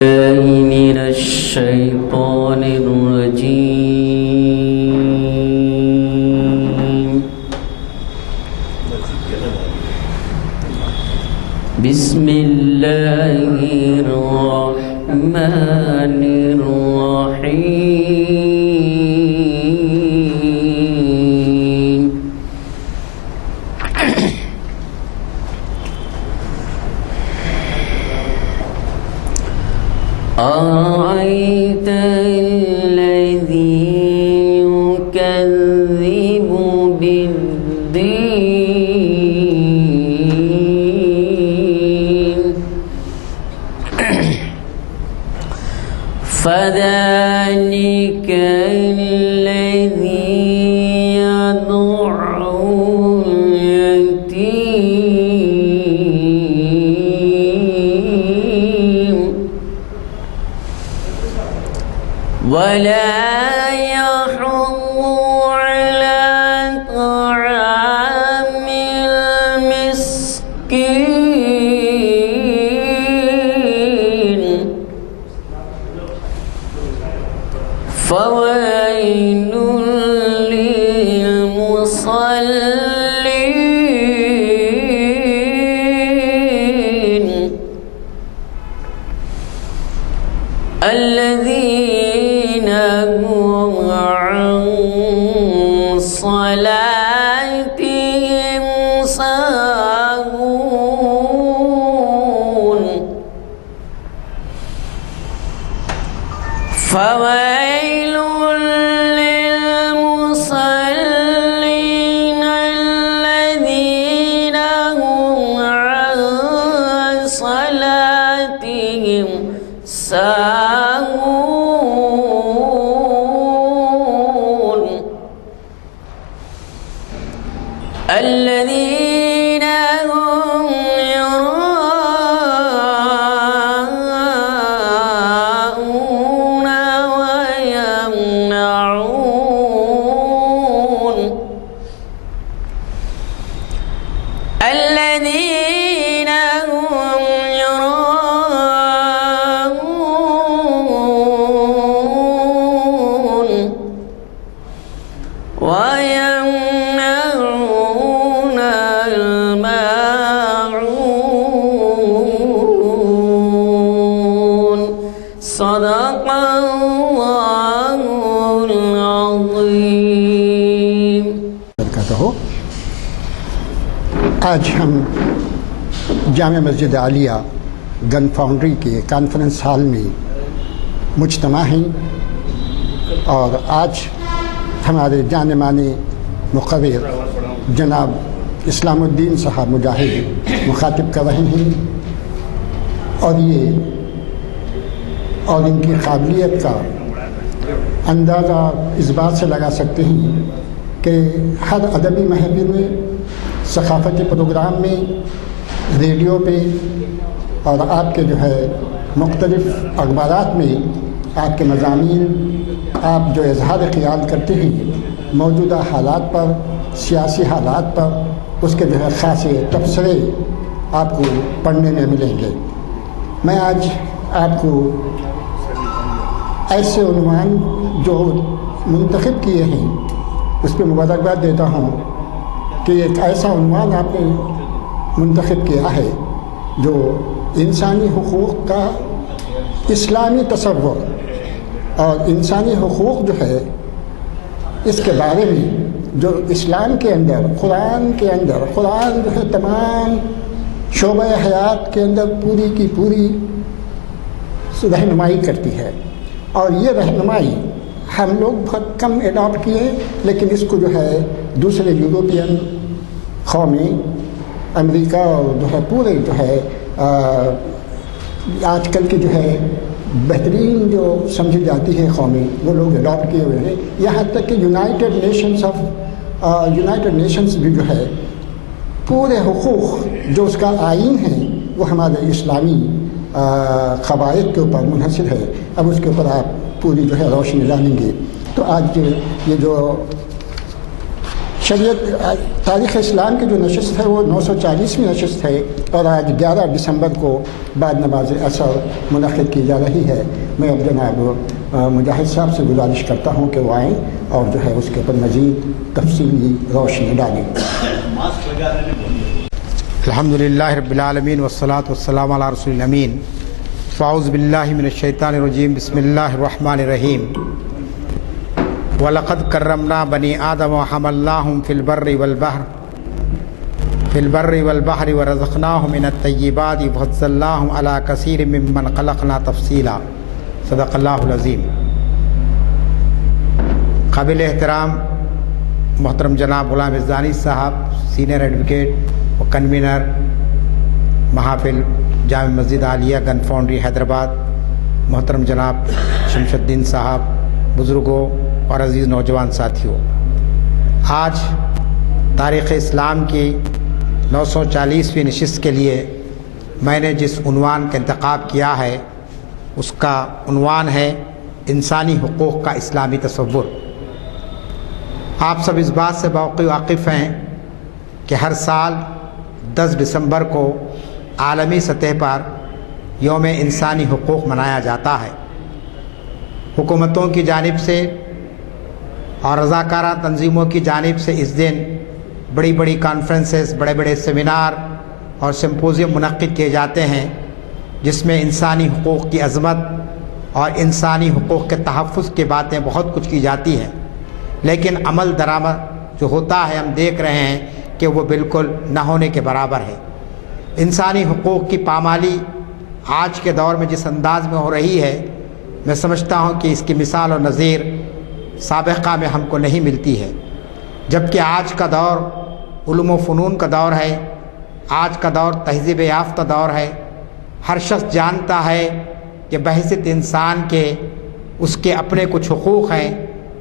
من الشيطان الرجيم. بسم الله الرحمن الرحيم. أرأيت الذي يكذب بالدين فذلك الذي يدع اليتيم ولا يحض على طعام المسكين فويل للمصلين الذين هم عن صلاتهم ساهون فويل للمصلين الذين هم عن صلاتهم ساهون الذين هم يراءون ويمنعون الذين هم يراءون ويمنعون الماعون صدق الله العظيم. آج ہم جامع مسجد عالیہ گن فاؤنڈری کے کانفرنس ہال میں مجتمع ہیں اور آج ہمارے جانے مانے مقرر جناب اسلام الدین صاحب مجاہد مخاطب کر رہے ہیں اور ان کی قابلیت کا اندازہ اس بات سے لگا سکتے ہیں کہ ہر ادبی محفل میں ثقافتی پروگرام میں ریڈیو پہ اور آپ کے جو ہے مختلف اخبارات میں آپ کے مضامین آپ جو اظہار خیال کرتے ہیں موجودہ حالات پر سیاسی حالات پر اس کے جو ہے خاصے تبصرے آپ کو پڑھنے میں ملیں گے. میں آج آپ کو ایسے عنوان جو منتخب کیے ہیں اس پہ مبارکباد دیتا ہوں کہ ایک ایسا عنوان آپ نے منتخب کیا ہے جو انسانی حقوق کا اسلامی تصور اور انسانی حقوق جو ہے اس کے بارے میں جو اسلام کے اندر قرآن جو ہے تمام شعبہ حیات کے اندر پوری کی پوری رہنمائی کرتی ہے اور یہ رہنمائی ہم لوگ بہت کم اڈاپٹ کیے لیکن اس کو جو ہے دوسرے یوروپین قومیں امریکہ اور جو ہے پورے جو ہے آج کل کی جو ہے بہترین جو سمجھی جاتی ہے قومی وہ لوگ اڈاپٹ کیے ہوئے ہیں. یہاں تک کہ یونائٹڈ نیشنز بھی جو ہے پورے حقوق جو اس کا آئین ہے وہ ہمارے اسلامی قواعد کے اوپر منحصر ہے. اب اس کے اوپر آپ پوری جو ہے روشنی ڈالیں گے. تو آج یہ جو شریعت تاریخ اسلام کی جو نشست ہے وہ 940ویں نشست ہے اور آج 11 دسمبر کو بعد نماز عصر منعقد کی جا رہی ہے۔ میں اب جناب مجاہد صاحب سے گزارش کرتا ہوں کہ وہ آئیں اور جو ہے اس کے اوپر مزید تفصیلی روشنی ڈالیں۔ الحمدللہ رب العالمین والصلاة والسلام علی رسول الامین۔ فاعوذ باللہ من الشیطان الرجیم، بسم اللہ الرحمن الرحیم۔ وَلَقَدْ كَرَّمْنَا بَنِي آدَمَ وَحَمَلْنَاهُمْ فِي الْبَرِّ وَالْبَحْرِ وَرَزَقْنَاهُمْ مِنَ الطَّيِّبَاتِ وَفَضَّلْنَاهُمْ عَلَى كَثِيرٍ مِّمَّنْ خَلَقْنَا تَفْصِيلًا۔ صدق اللہ العظیم۔ قابل احترام محترم جناب غلام عزانی صاحب، سینئر ایڈوکیٹ و کنوینر محافل جامع مسجد عالیہ گن فاؤنڈری حیدرآباد، محترم جناب شمس الدین صاحب، بزرگوں اور عزیز نوجوان ساتھیوں، آج تاریخ اسلام کی 940ویں نشست کے لیے میں نے جس عنوان کا انتخاب کیا ہے اس کا عنوان ہے انسانی حقوق کا اسلامی تصور۔ آپ سب اس بات سے واقف ہیں کہ ہر سال 10 دسمبر کو عالمی سطح پر یوم انسانی حقوق منایا جاتا ہے۔ حکومتوں کی جانب سے اور رضاکارانہ تنظیموں کی جانب سے اس دن بڑی بڑی کانفرنسز، بڑے بڑے سیمینار اور سمپوزیم منعقد کیے جاتے ہیں، جس میں انسانی حقوق کی عظمت اور انسانی حقوق کے تحفظ کی باتیں بہت کچھ کی جاتی ہیں، لیکن عمل درآمد جو ہوتا ہے ہم دیکھ رہے ہیں کہ وہ بالکل نہ ہونے کے برابر ہے۔ انسانی حقوق کی پامالی آج کے دور میں جس انداز میں ہو رہی ہے، میں سمجھتا ہوں کہ اس کی مثال اور نظیر سابقہ میں ہم کو نہیں ملتی ہے۔ جبکہ آج کا دور علوم و فنون کا دور ہے، آج کا دور تہذیب یافتہ دور ہے، ہر شخص جانتا ہے کہ بحیثیت انسان کے اس کے اپنے کچھ حقوق ہیں،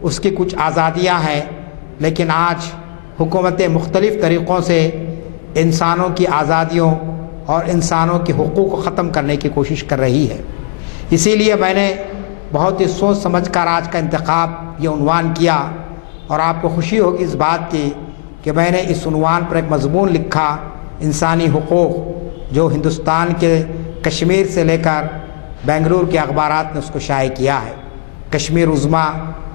اس کی کچھ آزادیاں ہیں، لیکن آج حکومتیں مختلف طریقوں سے انسانوں کی آزادیوں اور انسانوں کے حقوق کو ختم کرنے کی کوشش کر رہی ہے۔ اسی لیے میں نے بہت ہی سوچ سمجھ کر آج کا انتخاب یہ عنوان کیا، اور آپ کو خوشی ہوگی اس بات کی کہ میں نے اس عنوان پر ایک مضمون لکھا، انسانی حقوق، جو ہندوستان کے کشمیر سے لے کر بنگلور کے اخبارات نے اس کو شائع کیا ہے۔ کشمیر عظمیٰ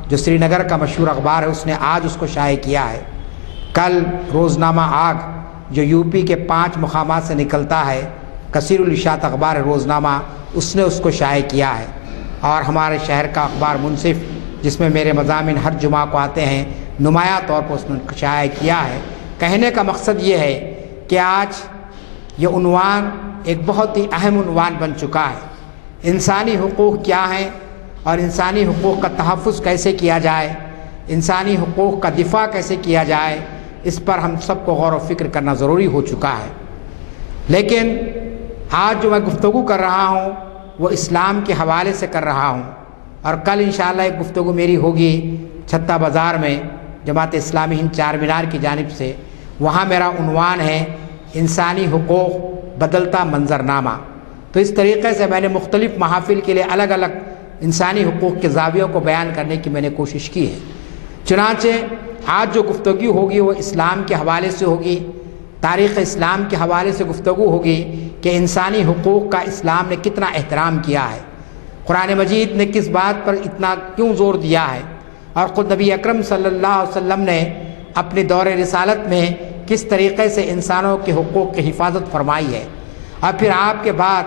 جو سری نگر کا مشہور اخبار ہے، اس نے آج اس کو شائع کیا ہے۔ کل روزنامہ آگ جو یو پی کے 5 مقامات سے نکلتا ہے، کثیر الاشاعت اخبار روزنامہ، اس نے اس کو شائع کیا ہے۔ اور ہمارے شہر کا اخبار منصف، جس میں میرے مضامین ہر جمعہ کو آتے ہیں، نمایاں طور پر اس نے شائع کیا ہے۔ کہنے کا مقصد یہ ہے کہ آج یہ عنوان ایک بہت ہی اہم عنوان بن چکا ہے۔ انسانی حقوق کیا ہیں اور انسانی حقوق کا تحفظ کیسے کیا جائے، انسانی حقوق کا دفاع کیسے کیا جائے، اس پر ہم سب کو غور و فکر کرنا ضروری ہو چکا ہے۔ لیکن آج جو میں گفتگو کر رہا ہوں وہ اسلام کے حوالے سے کر رہا ہوں، اور کل انشاءاللہ ایک گفتگو میری ہوگی چھتہ بازار میں جماعت اسلامی ہند چار مینار کی جانب سے۔ وہاں میرا عنوان ہے انسانی حقوق بدلتا منظرنامہ۔ تو اس طریقے سے میں نے مختلف محافل کے لیے الگ الگ انسانی حقوق کے زاویوں کو بیان کرنے کی میں نے کوشش کی ہے۔ چنانچہ آج جو گفتگو ہوگی وہ اسلام کے حوالے سے ہوگی، تاریخ اسلام کے حوالے سے گفتگو ہوگی کہ انسانی حقوق کا اسلام نے کتنا احترام کیا ہے، قرآن مجید نے کس بات پر اتنا کیوں زور دیا ہے، اور خود نبی اکرم صلی اللہ علیہ وسلم نے اپنے دور رسالت میں کس طریقے سے انسانوں کے حقوق کی حفاظت فرمائی ہے، اور پھر آپ کے بعد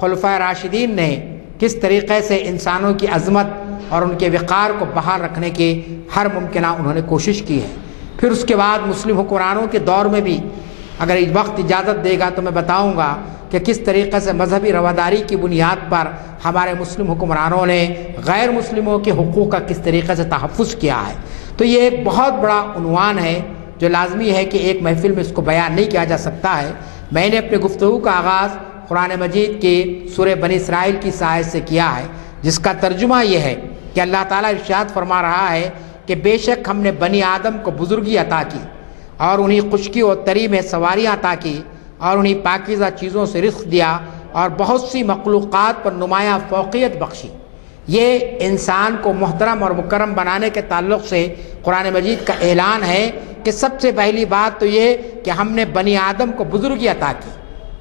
خلفائے راشدین نے کس طریقے سے انسانوں کی عظمت اور ان کے وقار کو بحال رکھنے کی ہر ممکنہ انہوں نے کوشش کی ہے۔ پھر اس کے بعد مسلم حکمرانوں کے دور میں بھی اگر وقت اجازت دے گا تو میں بتاؤں گا کہ کس طریقے سے مذہبی رواداری کی بنیاد پر ہمارے مسلم حکمرانوں نے غیر مسلموں کے حقوق کا کس طریقے سے تحفظ کیا ہے۔ تو یہ ایک بہت بڑا عنوان ہے جو لازمی ہے کہ ایک محفل میں اس کو بیان نہیں کیا جا سکتا ہے۔ میں نے اپنے گفتگو کا آغاز قرآن مجید کی سورہ بنی اسرائیل کی آیت سے کیا ہے، جس کا ترجمہ یہ ہے کہ اللہ تعالیٰ ارشاد فرما رہا ہے کہ بے شک ہم نے بنی آدم کو بزرگی عطا کی اور انہیں خشکی اور تری میں سواریاں عطا کی اور انہیں پاکیزہ چیزوں سے رزق دیا اور بہت سی مخلوقات پر نمایاں فوقیت بخشی۔ یہ انسان کو محترم اور مکرم بنانے کے تعلق سے قرآن مجید کا اعلان ہے کہ سب سے پہلی بات تو یہ کہ ہم نے بنی آدم کو بزرگی عطا کی،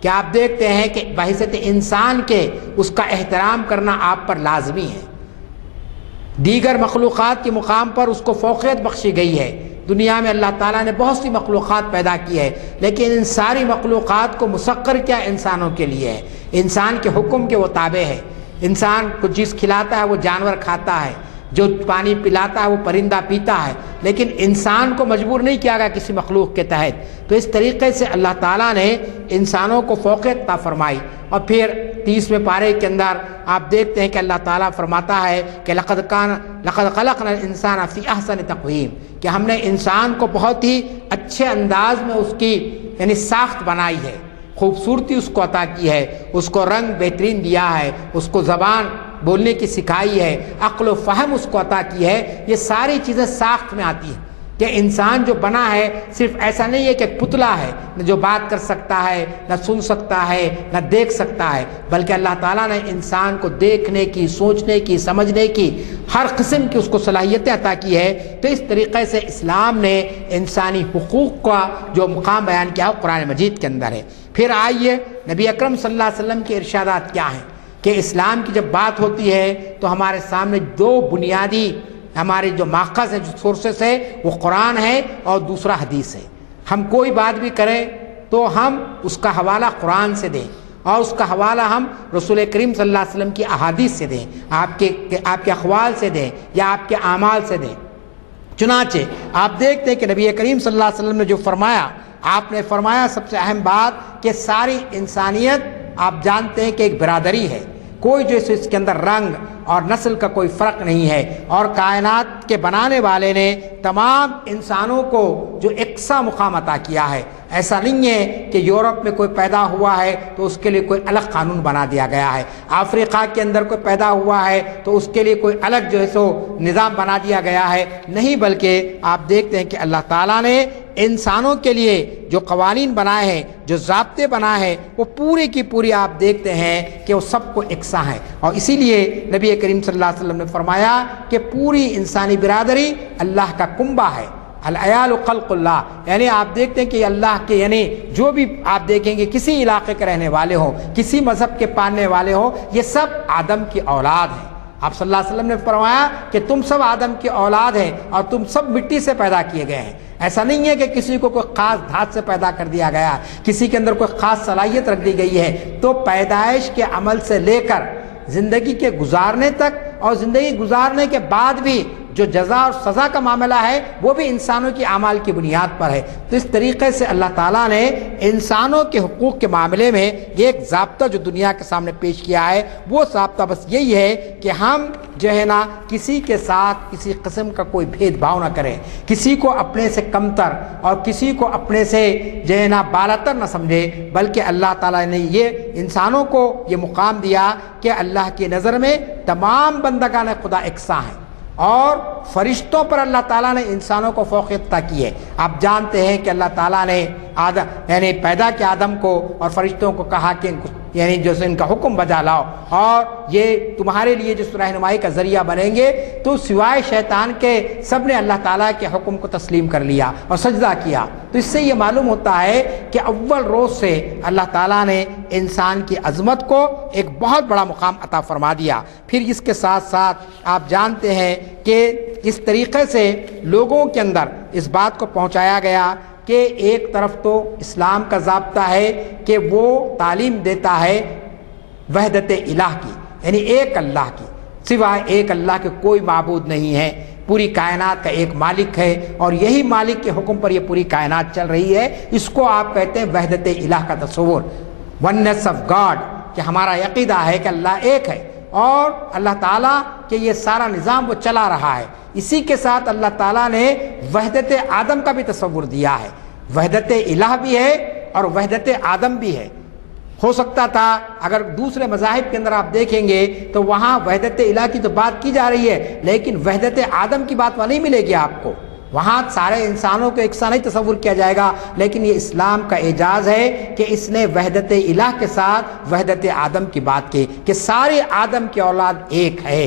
کہ آپ دیکھتے ہیں کہ بحیثیت انسان کے اس کا احترام کرنا آپ پر لازمی ہے۔ دیگر مخلوقات کے مقام پر اس کو فوقیت بخشی گئی ہے۔ دنیا میں اللہ تعالیٰ نے بہت سی مخلوقات پیدا کی ہے، لیکن ان ساری مخلوقات کو مسخر کیا انسانوں کے لیے ہے، انسان کے حکم کے وہ تابع ہے۔ انسان کو جس کھلاتا ہے وہ جانور کھاتا ہے، جو پانی پلاتا ہے وہ پرندہ پیتا ہے، لیکن انسان کو مجبور نہیں کیا گیا کسی مخلوق کے تحت۔ تو اس طریقے سے اللہ تعالیٰ نے انسانوں کو فوقیت عطا فرمائی۔ اور پھر 30ویں پارے کے اندر آپ دیکھتے ہیں کہ اللہ تعالیٰ فرماتا ہے کہ لقد خلقنا الانسان فی احسن تقویم، کہ ہم نے انسان کو بہت ہی اچھے انداز میں اس کی یعنی ساخت بنائی ہے، خوبصورتی اس کو عطا کی ہے، اس کو رنگ بہترین دیا ہے، اس کو زبان بولنے کی سکھائی ہے، عقل و فہم اس کو عطا کی ہے۔ یہ ساری چیزیں ساخت میں آتی ہیں کہ انسان جو بنا ہے صرف ایسا نہیں ہے کہ ایک پتلا ہے، نہ جو بات کر سکتا ہے، نہ سن سکتا ہے، نہ دیکھ سکتا ہے، بلکہ اللہ تعالیٰ نے انسان کو دیکھنے کی، سوچنے کی، سمجھنے کی، ہر قسم کی اس کو صلاحیتیں عطا کی ہے۔ تو اس طریقے سے اسلام نے انسانی حقوق کا جو مقام بیان کیا وہ قرآن مجید کے اندر ہے۔ پھر آئیے نبی اکرم صلی اللہ علیہ وسلم کے ارشادات کیا ہیں کہ اسلام کی جب بات ہوتی ہے تو ہمارے سامنے دو بنیادی ہمارے جو ماخذ ہیں، جو سورسز ہے، وہ قرآن ہے اور دوسرا حدیث ہے۔ ہم کوئی بات بھی کریں تو ہم اس کا حوالہ قرآن سے دیں اور اس کا حوالہ ہم رسول کریم صلی اللہ علیہ وسلم کی احادیث سے دیں، آپ کے اقوال سے دیں یا آپ کے اعمال سے دیں۔ چنانچہ آپ دیکھتے ہیں کہ نبی کریم صلی اللہ علیہ وسلم نے جو فرمایا، آپ نے فرمایا سب سے اہم بات کہ ساری انسانیت آپ جانتے ہیں کہ ایک برادری ہے، کوئی جو اس کے اندر رنگ اور نسل کا کوئی فرق نہیں ہے، اور کائنات کے بنانے والے نے تمام انسانوں کو جو یکساں مقام عطا کیا ہے۔ ایسا نہیں ہے کہ یورپ میں کوئی پیدا ہوا ہے تو اس کے لیے کوئی الگ قانون بنا دیا گیا ہے، افریقہ کے اندر کوئی پیدا ہوا ہے تو اس کے لیے کوئی الگ جو ہے سو نظام بنا دیا گیا ہے، نہیں، بلکہ آپ دیکھتے ہیں کہ اللہ تعالیٰ نے انسانوں کے لیے جو قوانین بنائے ہیں، جو ضابطے بنائے ہیں، وہ پوری کی پوری آپ دیکھتے ہیں کہ وہ سب کو یکساں ہیں۔ اور اسی لیے نبی کریم صلی اللہ علیہ وسلم نے فرمایا کہ پوری انسانی برادری اللہ کا کنبہ ہے، العیال خلق اللہ، یعنی آپ دیکھتے ہیں کہ اللہ کے یعنی جو بھی آپ دیکھیں گے کسی علاقے کے رہنے والے ہوں، کسی مذہب کے پالنے والے ہوں، یہ سب آدم کی اولاد ہیں۔ آپ صلی اللہ علیہ وسلم نے فرمایا کہ تم سب آدم کی اولاد ہیں اور تم سب مٹی سے پیدا کیے گئے ہیں۔ ایسا نہیں ہے کہ کسی کو کوئی خاص دھات سے پیدا کر دیا گیا، کسی کے اندر کوئی خاص صلاحیت رکھ دی گئی ہے۔ تو پیدائش کے عمل سے لے کر زندگی کے گزارنے تک اور زندگی گزارنے کے بعد بھی جو جزا اور سزا کا معاملہ ہے وہ بھی انسانوں کی اعمال کی بنیاد پر ہے۔ تو اس طریقے سے اللہ تعالیٰ نے انسانوں کے حقوق کے معاملے میں یہ ایک ضابطہ جو دنیا کے سامنے پیش کیا ہے، وہ ضابطہ بس یہی ہے کہ ہم جو ہے نا کسی کے ساتھ کسی قسم کا کوئی بھید بھاؤ نہ کریں، کسی کو اپنے سے کمتر اور کسی کو اپنے سے جو ہے نا بالاتر نہ سمجھے، بلکہ اللہ تعالیٰ نے یہ انسانوں کو یہ مقام دیا کہ اللہ کی نظر میں تمام بندگان خدا یکساں ہیں، اور فرشتوں پر اللہ تعالیٰ نے انسانوں کو فوقیت عطا کی ہے۔ آپ جانتے ہیں کہ اللہ تعالیٰ نے یعنی پیدا کیا آدم کو اور فرشتوں کو کہا کہ یعنی جو ان کا حکم بجا لاؤ اور یہ تمہارے لیے جس رہنمائی کا ذریعہ بنیں گے، تو سوائے شیطان کے سب نے اللہ تعالیٰ کے حکم کو تسلیم کر لیا اور سجدہ کیا۔ تو اس سے یہ معلوم ہوتا ہے کہ اول روز سے اللہ تعالیٰ نے انسان کی عظمت کو ایک بہت بڑا مقام عطا فرما دیا۔ پھر اس کے ساتھ ساتھ آپ جانتے ہیں کہ اس طریقے سے لوگوں کے اندر اس بات کو پہنچایا گیا کہ ایک طرف تو اسلام کا ضابطہ ہے کہ وہ تعلیم دیتا ہے وحدت الہ کی، یعنی ایک اللہ کی، سوائے ایک اللہ کے کوئی معبود نہیں ہے، پوری کائنات کا ایک مالک ہے اور یہی مالک کے حکم پر یہ پوری کائنات چل رہی ہے۔ اس کو آپ کہتے ہیں وحدت الہ کا تصور، ونس آف گاڈ، کہ ہمارا عقیدہ ہے کہ اللہ ایک ہے اور اللہ تعالیٰ کہ یہ سارا نظام وہ چلا رہا ہے۔ اسی کے ساتھ اللہ تعالیٰ نے وحدت آدم کا بھی تصور دیا ہے، وحدت الہ بھی ہے اور وحدت آدم بھی ہے۔ ہو سکتا تھا اگر دوسرے مذاہب کے اندر آپ دیکھیں گے تو وہاں وحدت الہ کی تو بات کی جا رہی ہے، لیکن وحدت آدم کی بات وہاں نہیں ملے گی آپ کو، وہاں سارے انسانوں کو ایک سا نہیں تصور کیا جائے گا۔ لیکن یہ اسلام کا اعجاز ہے کہ اس نے وحدت الہ کے ساتھ وحدت آدم کی بات کی کہ سارے آدم کی اولاد ایک ہے۔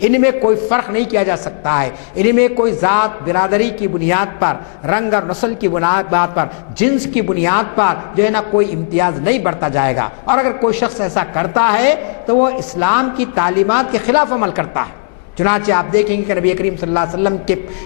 ان میں کوئی فرق نہیں کیا جا سکتا ہے، ان میں کوئی ذات برادری کی بنیاد پر، رنگ اور نسل کی بنیاد پر، جنس کی بنیاد پر جو ہے نا کوئی امتیاز نہیں بڑھتا جائے گا، اور اگر کوئی شخص ایسا کرتا ہے تو وہ اسلام کی تعلیمات کے خلاف عمل کرتا ہے۔ چنانچہ آپ دیکھیں گے کہ نبی کریم صلی اللہ علیہ وسلم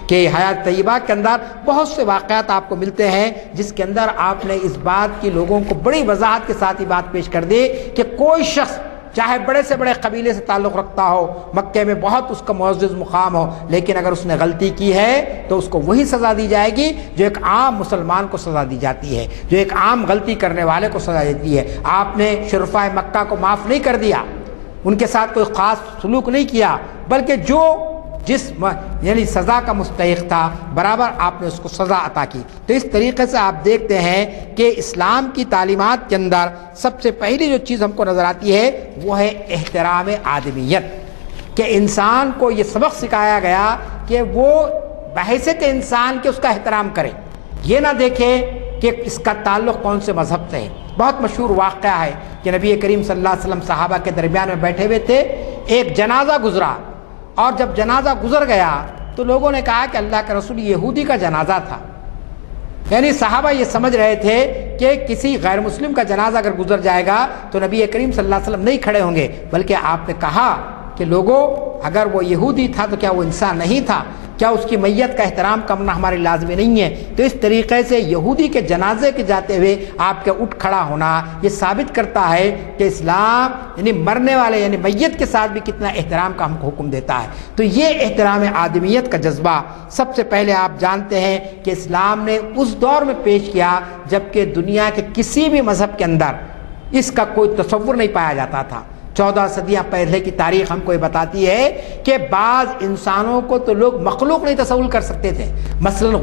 کے حیات طیبہ کے اندر بہت سے واقعات آپ کو ملتے ہیں جس کے اندر آپ نے اس بات کی لوگوں کو بڑی وضاحت کے ساتھ ہی بات پیش کر دی کہ کوئی شخص چاہے بڑے سے بڑے قبیلے سے تعلق رکھتا ہو، مکے میں بہت اس کا معزز مقام ہو، لیکن اگر اس نے غلطی کی ہے تو اس کو وہی سزا دی جائے گی جو ایک عام مسلمان کو سزا دی جاتی ہے، جو ایک عام غلطی کرنے والے کو سزا دیتی ہے۔ آپ نے شرفائے مکہ کو معاف نہیں کر دیا، ان کے ساتھ کوئی خاص سلوک نہیں کیا، بلکہ جو جس یعنی سزا کا مستحق تھا برابر آپ نے اس کو سزا عطا کی۔ تو اس طریقے سے آپ دیکھتے ہیں کہ اسلام کی تعلیمات کے اندر سب سے پہلی جو چیز ہم کو نظر آتی ہے وہ ہے احترام آدمیت، کہ انسان کو یہ سبق سکھایا گیا کہ وہ بحیثیت انسان کے اس کا احترام کرے، یہ نہ دیکھے کہ اس کا تعلق کون سے مذہب سے ہے۔ بہت مشہور واقعہ ہے کہ نبی کریم صلی اللہ علیہ وسلم صحابہ کے درمیان میں بیٹھے ہوئے تھے، ایک جنازہ گزرا، اور جب جنازہ گزر گیا تو لوگوں نے کہا کہ اللہ کے رسول یہودی کا جنازہ تھا، یعنی صحابہ یہ سمجھ رہے تھے کہ کسی غیر مسلم کا جنازہ اگر گزر جائے گا تو نبی کریم صلی اللہ علیہ وسلم نہیں کھڑے ہوں گے، بلکہ آپ نے کہا کہ لوگوں اگر وہ یہودی تھا تو کیا وہ انسان نہیں تھا؟ کیا اس کی میت کا احترام کرنا ہمارے لازمی نہیں ہے؟ تو اس طریقے سے یہودی کے جنازے کے جاتے ہوئے آپ کے اٹھ کھڑا ہونا یہ ثابت کرتا ہے کہ اسلام یعنی مرنے والے یعنی میت کے ساتھ بھی کتنا احترام کا ہم کو حکم دیتا ہے۔ تو یہ احترام آدمیت کا جذبہ سب سے پہلے آپ جانتے ہیں کہ اسلام نے اس دور میں پیش کیا جبکہ دنیا کے کسی بھی مذہب کے اندر اس کا کوئی تصور نہیں پایا جاتا تھا۔ 14 صدیاں پہلے کی تاریخ ہم کو یہ بتاتی ہے کہ بعض انسانوں کو تو لوگ مخلوق نہیں تصور کر سکتے تھے، مثلا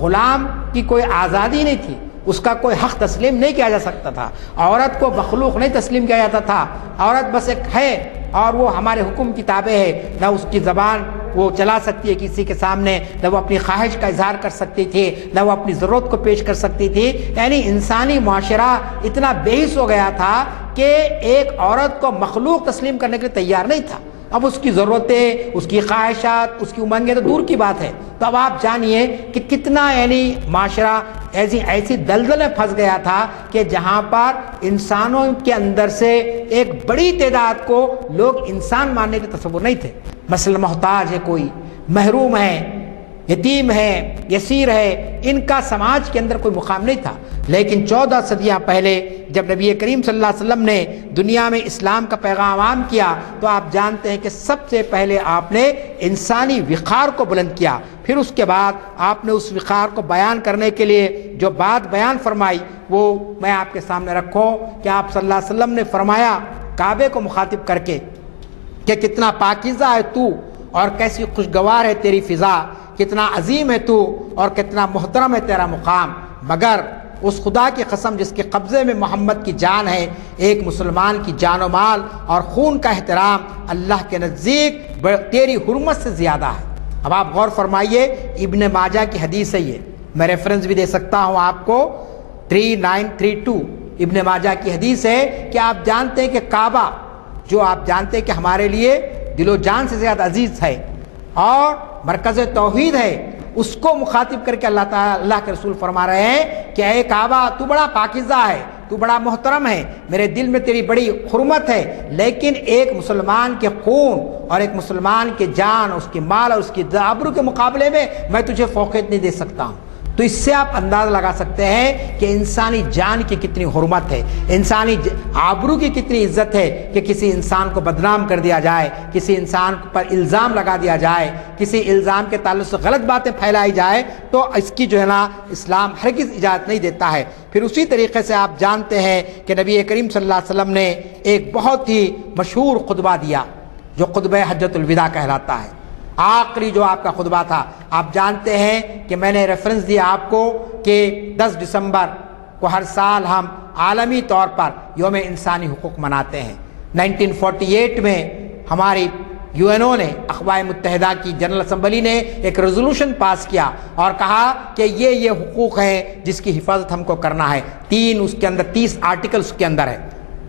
غلام کی کوئی آزادی نہیں تھی، اس کا کوئی حق تسلیم نہیں کیا جا سکتا تھا، عورت کو مخلوق نہیں تسلیم کیا جاتا تھا، عورت بس ایک ہے اور وہ ہمارے حکم کی تابع ہے، نہ اس کی زبان وہ چلا سکتی ہے کسی کے سامنے، نہ وہ اپنی خواہش کا اظہار کر سکتی تھی، نہ وہ اپنی ضرورت کو پیش کر سکتی تھی۔ یعنی انسانی معاشرہ اتنا بے حس ہو گیا تھا کہ ایک عورت کو مخلوق تسلیم کرنے کے لیے تیار نہیں تھا۔ اب اس کی ضرورتیں، اس کی خواہشات، اس کی امنگیں تو دور کی بات ہے۔ تو اب آپ جانیے کہ کتنا یعنی معاشرہ ایسی دلدل میں پھنس گیا تھا کہ جہاں پر انسانوں کے اندر سے ایک بڑی تعداد کو لوگ انسان ماننے کے تصور نہیں تھے، مثلا محتاج ہے، کوئی محروم ہے، یتیم ہے، یسیر ہے، ان کا سماج کے اندر کوئی مقام نہیں تھا۔ لیکن 14 صدیاں پہلے جب نبی کریم صلی اللہ علیہ وسلم نے دنیا میں اسلام کا پیغام عام کیا تو آپ جانتے ہیں کہ سب سے پہلے آپ نے انسانی وقار کو بلند کیا، پھر اس کے بعد آپ نے اس وقار کو بیان کرنے کے لیے جو بات بیان فرمائی وہ میں آپ کے سامنے رکھوں کہ آپ صلی اللہ علیہ وسلم نے فرمایا کعبے کو مخاطب کر کے کہ کتنا پاکیزہ ہے تو اور کیسی خوشگوار ہے تیری فضا، کتنا عظیم ہے تو اور کتنا محترم ہے تیرا مقام، مگر اس خدا کی قسم جس کے قبضے میں محمد کی جان ہے، ایک مسلمان کی جان و مال اور خون کا احترام اللہ کے نزدیک تیری حرمت سے زیادہ ہے۔ اب آپ غور فرمائیے، ابن ماجہ کی حدیث ہے، یہ میں ریفرنس بھی دے سکتا ہوں آپ کو، 3932 ابن ماجہ کی حدیث ہے کہ آپ جانتے ہیں کہ کعبہ جو آپ جانتے ہیں کہ ہمارے لیے دل و جان سے زیادہ عزیز ہے اور مرکز توحید ہے، اس کو مخاطب کر کے اللہ کے رسول فرما رہے ہیں کہ اے کعبہ تو بڑا پاکیزہ ہے، تو بڑا محترم ہے، میرے دل میں تیری بڑی حرمت ہے، لیکن ایک مسلمان کے خون اور ایک مسلمان کے جان، اس کی مال اور اس کی آبرو کے مقابلے میں تجھے فوقیت نہیں دے سکتا ہوں۔ تو اس سے آپ انداز لگا سکتے ہیں کہ انسانی جان کی کتنی حرمت ہے، انسانی آبرو کی کتنی عزت ہے کہ کسی انسان کو بدنام کر دیا جائے، کسی انسان پر الزام لگا دیا جائے، کسی الزام کے تعلق سے غلط باتیں پھیلائی جائے تو اس کی جو ہے نا اسلام ہرگز اجازت نہیں دیتا ہے۔ پھر اسی طریقے سے آپ جانتے ہیں کہ نبی کریم صلی اللہ علیہ وسلم نے ایک بہت ہی مشہور خطبہ دیا جو خطبہ حجۃ الوداع کہلاتا ہے، آخری جو آپ کا خطبہ تھا۔ آپ جانتے ہیں کہ میں نے ریفرنس دیا آپ کو کہ 10 دسمبر کو ہر سال ہم عالمی طور پر یوم انسانی حقوق مناتے ہیں۔ 1948 میں ہماری UN نے، اقوام متحدہ کی جنرل اسمبلی نے ایک ریزولوشن پاس کیا اور کہا کہ یہ حقوق ہیں جس کی حفاظت ہم کو کرنا ہے۔ اس کے اندر 30 آرٹیکلز کے اندر ہے۔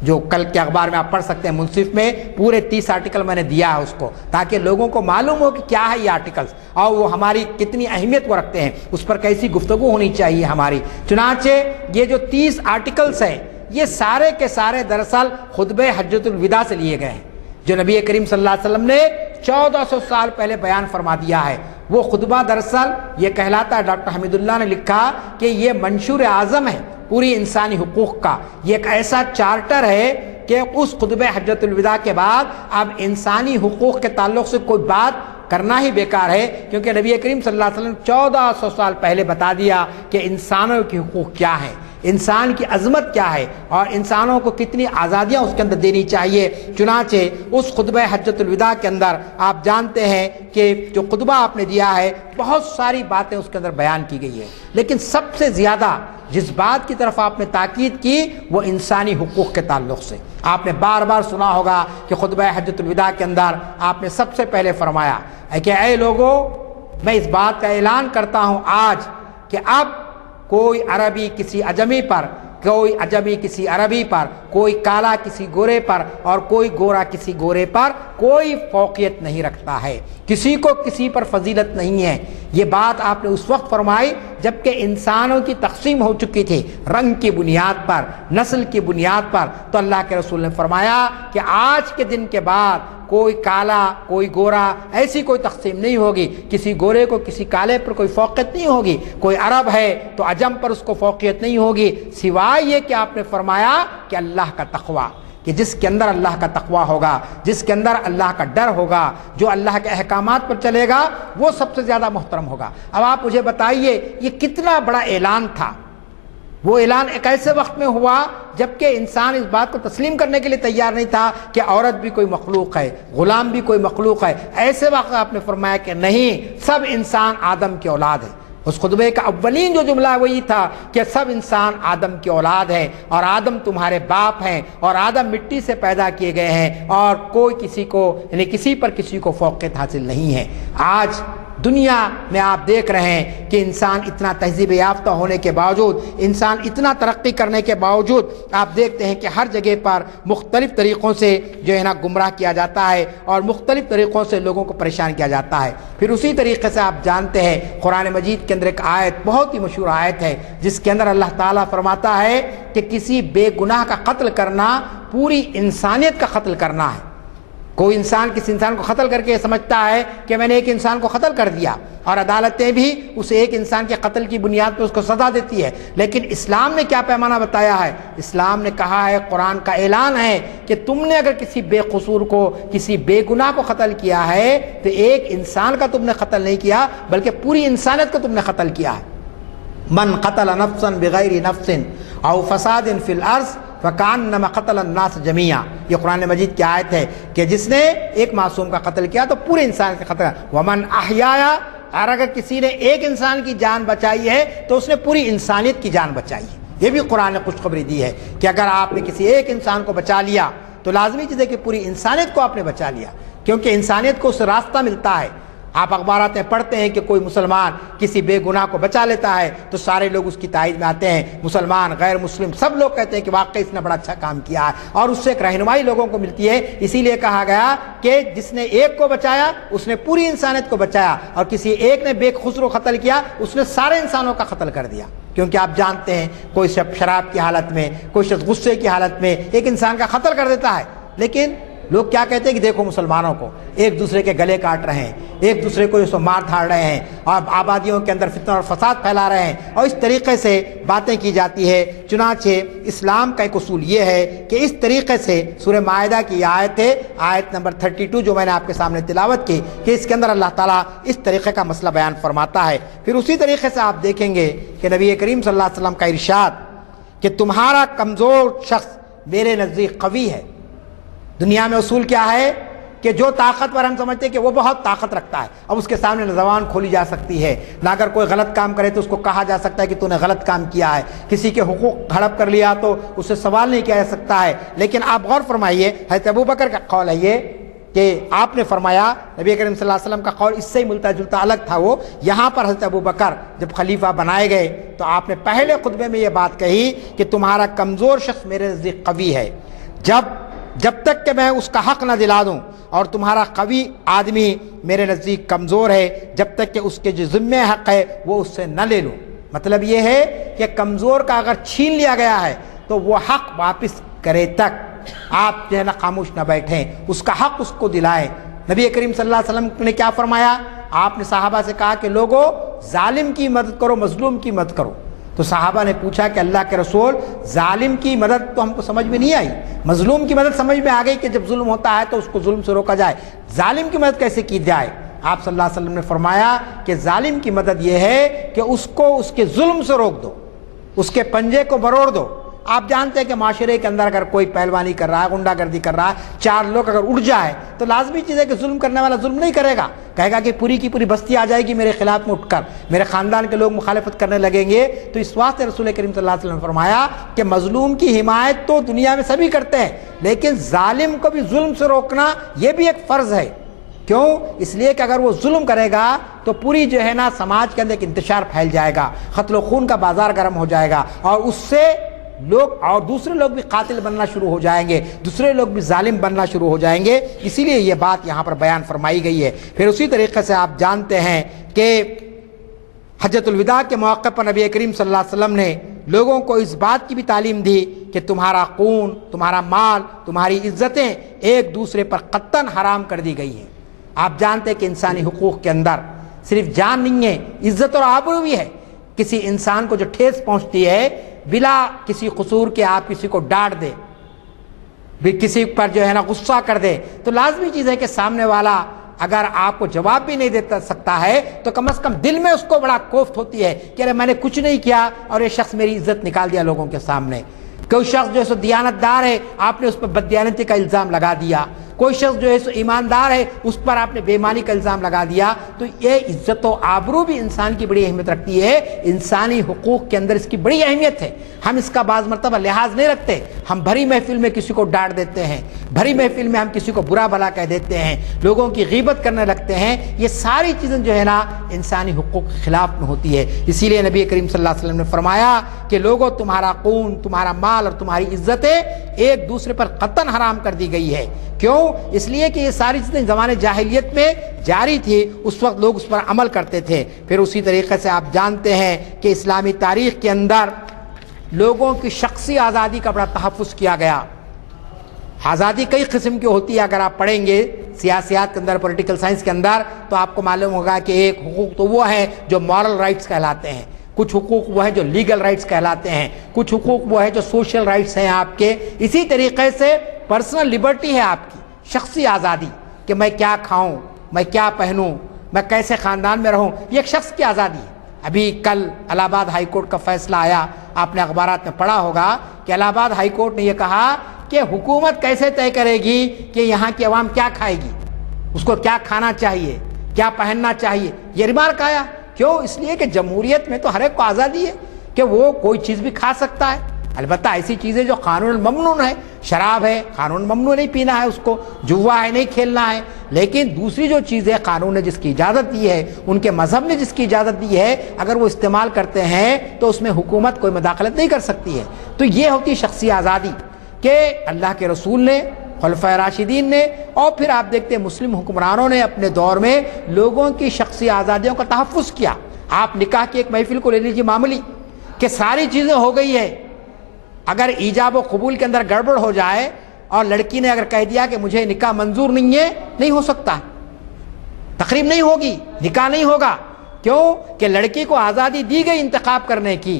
جو کل کے اخبار میں آپ پڑھ سکتے ہیں، منصف میں پورے 30 آرٹیکل میں نے دیا ہے اس کو، تاکہ لوگوں کو معلوم ہو کہ کیا ہے یہ آرٹیکلز اور وہ ہماری کتنی اہمیت کو رکھتے ہیں، اس پر کیسی گفتگو ہونی چاہیے ہماری۔ چنانچہ یہ جو 30 آرٹیکلز ہیں یہ سارے کے سارے دراصل خطبہ حجۃ الوداع سے لیے گئے ہیں، جو نبی کریم صلی اللہ علیہ وسلم نے 1400 سال پہلے بیان فرما دیا ہے۔ وہ خطبہ دراصل یہ کہلاتا ہے، ڈاکٹر حمید اللہ نے لکھا کہ یہ منشور اعظم ہے پوری انسانی حقوق کا، یہ ایک ایسا چارٹر ہے کہ اس خطبہ حجۃ الوداع کے بعد اب انسانی حقوق کے تعلق سے کوئی بات کرنا ہی بیکار ہے، کیونکہ نبی کریم صلی اللہ علیہ وسلم 1400 سال پہلے بتا دیا کہ انسانوں کے حقوق کیا ہیں، انسان کی عظمت کیا ہے اور انسانوں کو کتنی آزادیاں اس کے اندر دینی چاہیے۔ چنانچہ اس خطبہ حجۃ الوداع کے اندر آپ جانتے ہیں کہ جو خطبہ آپ نے دیا ہے بہت ساری باتیں اس کے اندر بیان کی گئی ہے، لیکن سب سے زیادہ جس بات کی طرف آپ نے تاکید کی وہ انسانی حقوق کے تعلق سے۔ آپ نے بار بار سنا ہوگا کہ خطبہ حجۃ الوداع کے اندر آپ نے سب سے پہلے فرمایا کہ اے لوگو، میں اس بات کا اعلان کرتا ہوں آج کہ اب کوئی عربی کسی عجمی پر، کوئی عجمی کسی عربی پر، کوئی کالا کسی گورے پر اور کوئی گورا کسی گورے پر کوئی فوقیت نہیں رکھتا ہے، کسی کو کسی پر فضیلت نہیں ہے۔ یہ بات آپ نے اس وقت فرمائی جبکہ انسانوں کی تقسیم ہو چکی تھی رنگ کی بنیاد پر، نسل کی بنیاد پر، تو اللہ کے رسول نے فرمایا کہ آج کے دن کے بعد کوئی کالا کوئی گورا ایسی کوئی تقسیم نہیں ہوگی، کسی گورے کو کسی کالے پر کوئی فوقیت نہیں ہوگی، کوئی عرب ہے تو عجم پر اس کو فوقیت نہیں ہوگی، سوائے یہ کہ آپ نے فرمایا کہ اللہ کا تقوی، کہ جس کے اندر اللہ کا تقوی ہوگا، جس کے اندر اللہ کا ڈر ہوگا، جو اللہ کے احکامات پر چلے گا وہ سب سے زیادہ محترم ہوگا۔ اب آپ مجھے بتائیے یہ کتنا بڑا اعلان تھا، وہ اعلان ایک ایسے وقت میں ہوا جبکہ انسان اس بات کو تسلیم کرنے کے لیے تیار نہیں تھا کہ عورت بھی کوئی مخلوق ہے، غلام بھی کوئی مخلوق ہے۔ ایسے وقت آپ نے فرمایا کہ نہیں، سب انسان آدم کی اولاد ہے۔ اس خطبے کا اولین جو جملہ وہی تھا کہ سب انسان آدم کی اولاد ہے اور آدم تمہارے باپ ہیں اور آدم مٹی سے پیدا کیے گئے ہیں اور کوئی کسی کو یعنی کسی پر کسی کو فوقیت حاصل نہیں ہے۔ آج دنیا میں آپ دیکھ رہے ہیں کہ انسان اتنا تہذیب یافتہ ہونے کے باوجود، انسان اتنا ترقی کرنے کے باوجود آپ دیکھتے ہیں کہ ہر جگہ پر مختلف طریقوں سے جو ہے نا گمراہ کیا جاتا ہے اور مختلف طریقوں سے لوگوں کو پریشان کیا جاتا ہے۔ پھر اسی طریقے سے آپ جانتے ہیں قرآن مجید کے اندر ایک آیت بہت ہی مشہور آیت ہے جس کے اندر اللہ تعالیٰ فرماتا ہے کہ کسی بے گناہ کا قتل کرنا پوری انسانیت کا قتل کرنا ہے۔ کوئی انسان کسی انسان کو قتل کر کے سمجھتا ہے کہ میں نے ایک انسان کو قتل کر دیا، اور عدالتیں بھی اس ایک انسان کے قتل کی بنیاد پر اس کو سزا دیتی ہے، لیکن اسلام نے کیا پیمانہ بتایا ہے؟ اسلام نے کہا ہے، قرآن کا اعلان ہے کہ تم نے اگر کسی بے قصور کو، کسی بے گناہ کو قتل کیا ہے تو ایک انسان کا تم نے قتل نہیں کیا بلکہ پوری انسانیت کو تم نے قتل کیا ہے۔ من قتل نفسا بغیر نفس او فساد فی الارض فکانما قتل الناس جميعا، یہ قرآن مجید کی آیت ہے کہ جس نے ایک معصوم کا قتل کیا تو پورے انسان کا قتل کیا۔ ومن احیایا، اور اگر کسی نے ایک انسان کی جان بچائی ہے تو اس نے پوری انسانیت کی جان بچائی ہے۔ یہ بھی قرآن نے خوشخبری دی ہے کہ اگر آپ نے کسی ایک انسان کو بچا لیا تو لازمی چیز ہے کہ پوری انسانیت کو آپ نے بچا لیا، کیونکہ انسانیت کو اس راستہ ملتا ہے۔ آپ اخبارات میں پڑھتے ہیں کہ کوئی مسلمان کسی بے گناہ کو بچا لیتا ہے تو سارے لوگ اس کی تائید میں آتے ہیں، مسلمان غیر مسلم سب لوگ کہتے ہیں کہ واقعی اس نے بڑا اچھا کام کیا ہے، اور اس سے ایک رہنمائی لوگوں کو ملتی ہے۔ اسی لیے کہا گیا کہ جس نے ایک کو بچایا اس نے پوری انسانیت کو بچایا، اور کسی ایک نے بے قصور کو قتل کیا اس نے سارے انسانوں کا قتل کر دیا۔ کیونکہ آپ جانتے ہیں کوئی شراب کی حالت میں، کوئی شخص غصے کی حالت میں ایک انسان کا قتل کر دیتا ہے، لیکن لوگ کیا کہتے ہیں کہ دیکھو مسلمانوں کو ایک دوسرے کے گلے کاٹ رہے ہیں، ایک دوسرے کو جو مار دھاڑ رہے ہیں اور آبادیوں کے اندر فتنہ اور فساد پھیلا رہے ہیں، اور اس طریقے سے باتیں کی جاتی ہے۔ چنانچہ اسلام کا ایک اصول یہ ہے کہ اس طریقے سے سورہ مائدہ کی آیت ہے، آیت نمبر 32 جو میں نے آپ کے سامنے تلاوت کی، کہ اس کے اندر اللہ تعالیٰ اس طریقے کا مسئلہ بیان فرماتا ہے۔ پھر اسی طریقے سے آپ دیکھیں گے کہ نبی کریم صلی اللہ علیہ وسلم کا ارشاد کہ تمہارا کمزور شخص میرے نزدیک قوی ہے۔ دنیا میں اصول کیا ہے کہ جو طاقتور ہم سمجھتے ہیں کہ وہ بہت طاقت رکھتا ہے، اب اس کے سامنے نہ زبان کھولی جا سکتی ہے، نہ اگر کوئی غلط کام کرے تو اس کو کہا جا سکتا ہے کہ تو نے غلط کام کیا ہے، کسی کے حقوق ہڑپ کر لیا تو اس سے سوال نہیں کیا جا سکتا ہے۔ لیکن آپ غور فرمائیے، حضرت ابوبکر کا قول ہے یہ کہ آپ نے فرمایا، نبی کریم صلی اللہ علیہ وسلم کا قول اس سے ہی ملتا جلتا الگ تھا، وہ یہاں پر حضرت ابوبکر جب خلیفہ بنائے گئے تو آپ نے پہلے خطبے میں یہ بات کہی کہ تمہارا کمزور شخص میرے نزدیک قوی ہے، جب تک کہ میں اس کا حق نہ دلا دوں، اور تمہارا قوی آدمی میرے نزدیک کمزور ہے جب تک کہ اس کے جو ذمہ حق ہے وہ اس سے نہ لے لوں۔ مطلب یہ ہے کہ کمزور کا اگر چھین لیا گیا ہے تو وہ حق واپس کرے تک آپ جو ہے نا خاموش نہ بیٹھیں، اس کا حق اس کو دلائیں۔ نبی کریم صلی اللہ علیہ وسلم نے کیا فرمایا؟ آپ نے صحابہ سے کہا کہ لوگو ظالم کی مدد کرو، مظلوم کی مدد کرو۔ تو صحابہ نے پوچھا کہ اللہ کے رسول، ظالم کی مدد تو ہم کو سمجھ میں نہیں آئی، مظلوم کی مدد سمجھ میں آ گئی کہ جب ظلم ہوتا ہے تو اس کو ظلم سے روکا جائے، ظالم کی مدد کیسے کی جائے؟ آپ صلی اللہ علیہ وسلم نے فرمایا کہ ظالم کی مدد یہ ہے کہ اس کو اس کے ظلم سے روک دو، اس کے پنجے کو بروڑ دو۔ آپ جانتے ہیں کہ معاشرے کے اندر اگر کوئی پہلوانی کر رہا ہے، غنڈہ گردی کر رہا ہے، چار لوگ اگر اٹھ جائے تو لازمی چیز ہے کہ ظلم کرنے والا ظلم نہیں کرے گا، کہے گا کہ پوری کی پوری بستی آ جائے گی میرے خلاف میں اٹھ کر، میرے خاندان کے لوگ مخالفت کرنے لگیں گے۔ تو اس واسطے رسول کریم صلی اللہ علیہ وسلم نے فرمایا کہ مظلوم کی حمایت تو دنیا میں سبھی کرتے ہیں، لیکن ظالم کو بھی ظلم سے روکنا یہ بھی ایک فرض ہے۔ کیوں؟ اس لیے کہ اگر وہ ظلم کرے گا تو پوری جو ہے نا سماج کے اندر ایک انتشار پھیل جائے گا، قتل و خون کا بازار گرم ہو جائے گا، اور اس سے لوگ اور دوسرے لوگ بھی قاتل بننا شروع ہو جائیں گے، دوسرے لوگ بھی ظالم بننا شروع ہو جائیں گے۔ اسی لیے یہ بات یہاں پر بیان فرمائی گئی ہے۔ پھر اسی طریقے سے آپ جانتے ہیں کہ حجۃ الوداع کے موقع پر نبی کریم صلی اللہ علیہ وسلم نے لوگوں کو اس بات کی بھی تعلیم دی کہ تمہارا خون، تمہارا مال، تمہاری عزتیں ایک دوسرے پر قطعاً حرام کر دی گئی ہیں۔ آپ جانتے ہیں کہ انسانی حقوق کے اندر صرف جان نہیں ہے، عزت اور آبرو بھی ہے۔ کسی انسان کو جو ٹھیس پہنچتی ہے بلا کسی قصور کے، آپ کسی کو ڈانٹ دے، بھی کسی پر جو ہے نا غصہ کر دے، تو لازمی چیز ہے کہ سامنے والا اگر آپ کو جواب بھی نہیں دے سکتا ہے تو کم از کم دل میں اس کو بڑا کوفت ہوتی ہے کہ ارے میں نے کچھ نہیں کیا اور یہ شخص میری عزت نکال دیا لوگوں کے سامنے۔ کوئی شخص جو ہے سو دیانت دار ہے، آپ نے اس پر بددیانتی کا الزام لگا دیا، کوئی شخص جو ہے سو ایماندار ہے، اس پر آپ نے بے ایمانی کا الزام لگا دیا۔ تو یہ عزت و آبرو بھی انسان کی بڑی اہمیت رکھتی ہے، انسانی حقوق کے اندر اس کی بڑی اہمیت ہے۔ ہم اس کا بعض مرتبہ لحاظ نہیں رکھتے، ہم بھری محفل میں کسی کو ڈانٹ دیتے ہیں، بھری محفل میں ہم کسی کو برا بھلا کہہ دیتے ہیں، لوگوں کی غیبت کرنے لگتے ہیں۔ یہ ساری چیزیں جو ہے نا انسانی حقوق کے خلاف میں ہوتی ہے۔ اسی لیے نبی کریم صلی اللہ علیہ وسلم نے فرمایا کہ لوگوں تمہارا خون، تمہارا مال اور تمہاری عزتیں ایک دوسرے پر قطعاً حرام کر دی گئی ہے۔ کیوں؟ اس لیے کہ یہ ساری چیزیں زمانے جاہلیت میں جاری تھی، اس وقت لوگ اس پر عمل کرتے تھے۔ پھر اسی طریقے سے آپ جانتے ہیں کہ اسلامی تاریخ کے اندر لوگوں کی شخصی آزادی کا بڑا تحفظ کیا گیا۔ آزادی کئی قسم کی ہوتی ہے، اگر آپ پڑھیں گے سیاسیات کے اندر، پولیٹیکل سائنس کے اندر، تو آپ کو معلوم ہوگا کہ ایک حقوق تو وہ ہیں جو مورل رائٹس کہلاتے ہیں، کچھ حقوق وہ ہیں جو لیگل رائٹس کہلاتے ہیں، کچھ حقوق وہ ہیں جو سوشل رائٹس ہیں آپ کے۔ اسی طریقے سے پرسنل لبرٹی ہے آپ کی، شخصی آزادی، کہ میں کیا کھاؤں، میں کیا پہنوں، میں کیسے خاندان میں رہوں، یہ ایک شخص کی آزادی ہے۔ ابھی کل الہ آباد ہائی کورٹ کا فیصلہ آیا، آپ نے اخبارات میں پڑھا ہوگا کہ الہ آباد ہائی کورٹ نے یہ کہا کہ حکومت کیسے طے کرے گی کہ یہاں کی عوام کیا کھائے گی، اس کو کیا کھانا چاہیے، کیا پہننا چاہیے۔ یہ ریمارک آیا، کیوں؟ اس لیے کہ جمہوریت میں تو ہر ایک کو آزادی ہے کہ وہ کوئی چیز بھی کھا سکتا ہے، البتہ ایسی چیزیں جو قانون ممنوع ہے، شراب ہے قانون ممنوع نہیں پینا ہے اس کو، جوا ہے نہیں کھیلنا ہے، لیکن دوسری جو چیزیں قانون نے جس کی اجازت دی ہے، ان کے مذہب نے جس کی اجازت دی ہے، اگر وہ استعمال کرتے ہیں تو اس میں حکومت کوئی مداخلت نہیں کر سکتی ہے۔ تو یہ ہوتی شخصی آزادی کہ اللہ کے رسول نے، خلفائے راشدین نے، اور پھر آپ دیکھتے ہیں مسلم حکمرانوں نے اپنے دور میں لوگوں کی شخصی آزادیوں کا تحفظ کیا۔ آپ نکاح کی ایک محفل کو لے لیجیے معمولی، کہ ساری چیزیں ہو گئی ہے، اگر ایجاب و قبول کے اندر گڑبڑ ہو جائے اور لڑکی نے اگر کہہ دیا کہ مجھے نکاح منظور نہیں ہے، نہیں ہو سکتا، تقریب نہیں ہوگی، نکاح نہیں ہوگا۔ کیوں؟ کہ لڑکی کو آزادی دی گئی انتخاب کرنے کی،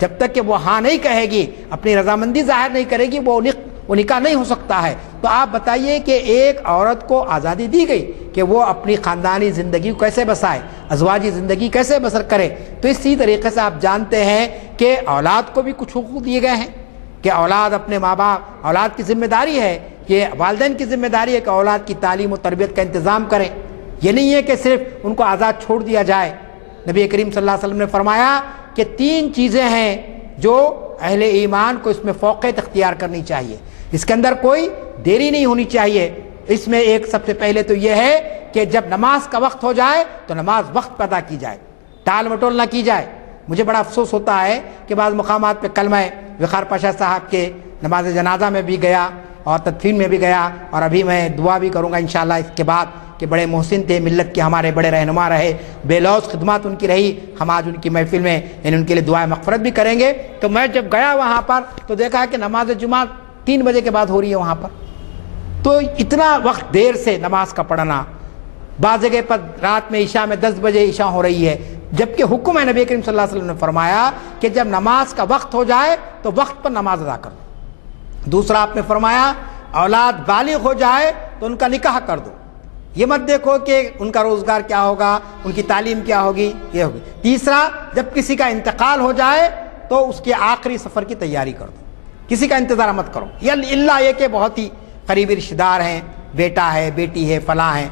جب تک کہ وہ ہاں نہیں کہے گی، اپنی رضامندی ظاہر نہیں کرے گی، وہ نکاح نہیں ہو سکتا ہے۔ تو آپ بتائیے کہ ایک عورت کو آزادی دی گئی کہ وہ اپنی خاندانی زندگی کو کیسے بسائے، ازواجی زندگی کیسے بسر کرے۔ تو اسی طریقے سے آپ جانتے ہیں کہ اولاد کو بھی کچھ حقوق دیے گئے ہیں کہ اولاد اپنے ماں باپ، اولاد کی ذمہ داری ہے کہ والدین کی ذمہ داری ہے کہ اولاد کی تعلیم و تربیت کا انتظام کریں۔ یہ نہیں ہے کہ صرف ان کو آزاد چھوڑ دیا جائے۔ نبی کریم صلی اللہ علیہ وسلم نے فرمایا کہ 3 چیزیں ہیں جو اہل ایمان کو اس میں فوقیت اختیار کرنی چاہیے، اس کے اندر کوئی دیری نہیں ہونی چاہیے۔ اس میں ایک سب سے پہلے تو یہ ہے کہ جب نماز کا وقت ہو جائے تو نماز وقت پہ ادا کی جائے، ٹال مٹول نہ کی جائے۔ مجھے بڑا افسوس ہوتا ہے کہ بعض مقامات پہ کلمہ وقار پاشا صاحب کے نماز جنازہ میں بھی گیا اور تدفین میں بھی گیا، اور ابھی میں دعا بھی کروں گا انشاءاللہ اس کے بعد کہ بڑے محسن تھے، ملت کے ہمارے بڑے رہنما رہے، بے لوث خدمات ان کی رہی، ہم آج ان کی محفل میں ان کے لیے دعائے مغفرت بھی کریں گے۔ تو میں جب گیا وہاں پر تو دیکھا کہ نماز جمعہ 3 بجے کے بعد ہو رہی ہے وہاں پر، تو اتنا وقت دیر سے نماز کا پڑھنا، بعض جگہ پر رات میں عشاء میں 10 بجے عشاء ہو رہی ہے، جبکہ حکم ہے نبی کریم صلی اللہ علیہ وسلم نے فرمایا کہ جب نماز کا وقت ہو جائے تو وقت پر نماز ادا کر دو۔ دوسرا آپ نے فرمایا اولاد بالغ ہو جائے تو ان کا نکاح کر دو، یہ مت دیکھو کہ ان کا روزگار کیا ہوگا، ان کی تعلیم کیا ہوگی، یہ ہوگی۔ تیسرا جب کسی کا انتقال ہو جائے تو اس کے آخری سفر کی تیاری کر دو، کسی کا انتظار مت کرو، یا اللہ یہ کہ بہت ہی قریبی رشتہ دار ہیں، بیٹا ہے، بیٹی ہے، فلاں ہیں،